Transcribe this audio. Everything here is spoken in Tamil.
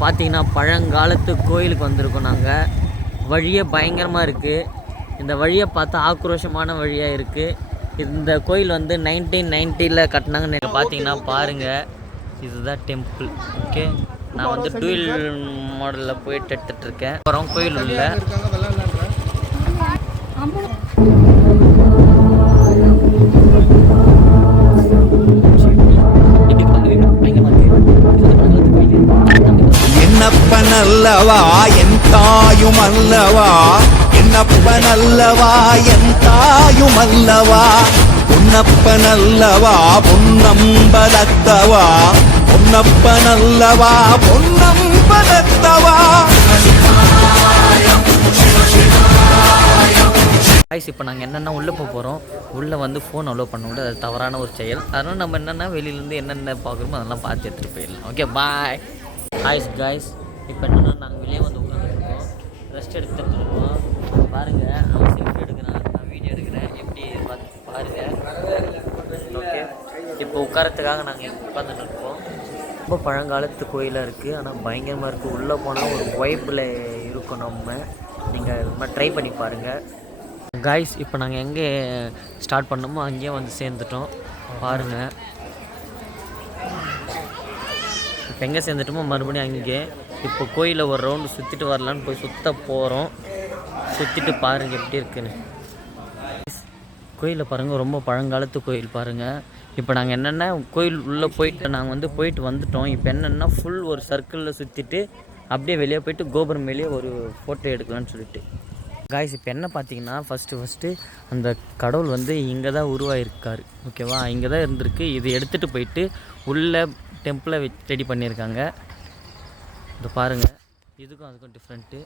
பார்த்தீங்கன்னா பழங்காலத்து கோயிலுக்கு வந்திருக்கோம் நாங்கள் வழியே பயங்கரமாக இருக்குது இந்த வழியை பார்த்தா ஆக்ரோஷமான வழியாக இருக்குது இந்த கோயில் வந்து நைன்டீன் நைன்ட்டியில் கட்டினாங்கன்னு நீங்கள் பார்த்தீங்கன்னா பாருங்கள் இதுதான் டெம்பிள் ஓகே நான் வந்து டூயில் மாடலில் போயிட்டு எடுத்துகிட்ருக்கேன் அப்புறம் கோயில் உள்ள. அல்லவா என் தாயும் அல்லவா? என்னப்பனல்லவா என் தாயும் அல்லவா? பொன்னப்பனல்லவா பொன்னம்பலத்தவா? பொன்னப்பனல்லவா பொன்னம்பலத்தவா? காய்ஸ் இப்போ நாங்கள் என்னென்ன உள்ளே போக போகிறோம் உள்ளே வந்து ஃபோன் அலோவ் பண்ண முடியாது அது தவறான ஒரு செயல். அதனால் நம்ம என்னென்ன வெளியிலேருந்து என்னென்ன பார்க்குறோமோ அதெல்லாம் பார்த்து எடுத்துகிட்டு போயிடலாம். ஓகே பாய் ஹாய்ஸ் காய்ஸ் இப்போ என்னென்னா நாங்கள் வெளியே வந்து உட்காந்துருக்கோம். ரெஸ்ட் எடுத்துகிட்டு இருக்கோம் பாருங்கள் அவன் செல்ஃபி எடுக்கிறான். நான் வீடியோ எடுக்கிறேன். எப்படி பார்த்து பாருங்கள் ஓகே இப்போ உட்காரத்துக்காக நாங்கள் உட்காந்துட்டு இருக்கோம் ரொம்ப பழங்காலத்து கோயிலாக இருக்குது ஆனால் பயங்கரமாக இருக்குது உள்ளே போனால் ஒரு வைப்பில் இருக்கும் நம்ம. நீங்கள் நம்ம ட்ரை பண்ணி பாருங்கள் காய்ஸ் இப்போ நாங்கள் எங்கே ஸ்டார்ட் பண்ணோமோ அங்கேயே வந்து சேர்ந்துட்டோம். பாருங்கள் இப்போ எங்கே சேர்ந்துட்டோமோ மறுபடியும் அங்கேயே இப்போ கோயிலை ஒரு ரவுண்டு சுற்றிட்டு வரலான்னு போய் சுற்ற போகிறோம் சுற்றிட்டு பாருங்கள் எப்படி இருக்குன்னு. கோயிலில் பாருங்கள் ரொம்ப பழங்காலத்து கோயில் பாருங்கள் இப்போ நாங்கள் என்னென்ன கோயில் உள்ளே போயிட்டு நாங்கள் வந்து போயிட்டு வந்துட்டோம். இப்போ என்னென்னா ஃபுல் ஒரு சர்க்கிளில் சுற்றிட்டு அப்படியே வெளியே போயிட்டு கோபுரம் வெளியே ஒரு ஃபோட்டோ எடுக்கலாம்னு சொல்லிட்டு. காய்ஸ் இப்போ என்ன பார்த்தீங்கன்னா ஃபஸ்ட்டு ஃபஸ்ட்டு அந்த கடவுள் வந்து இங்கே தான் உருவாயிருக்காரு. ஓகேவா இங்கே தான் இருந்திருக்கு. இது எடுத்துகிட்டு போயிட்டு உள்ளே டெம்பிளை ரெடி பண்ணியிருக்காங்க. இது பாருங்கள் இதுக்கும் அதுக்கும் டிஃப்ரெண்ட்டு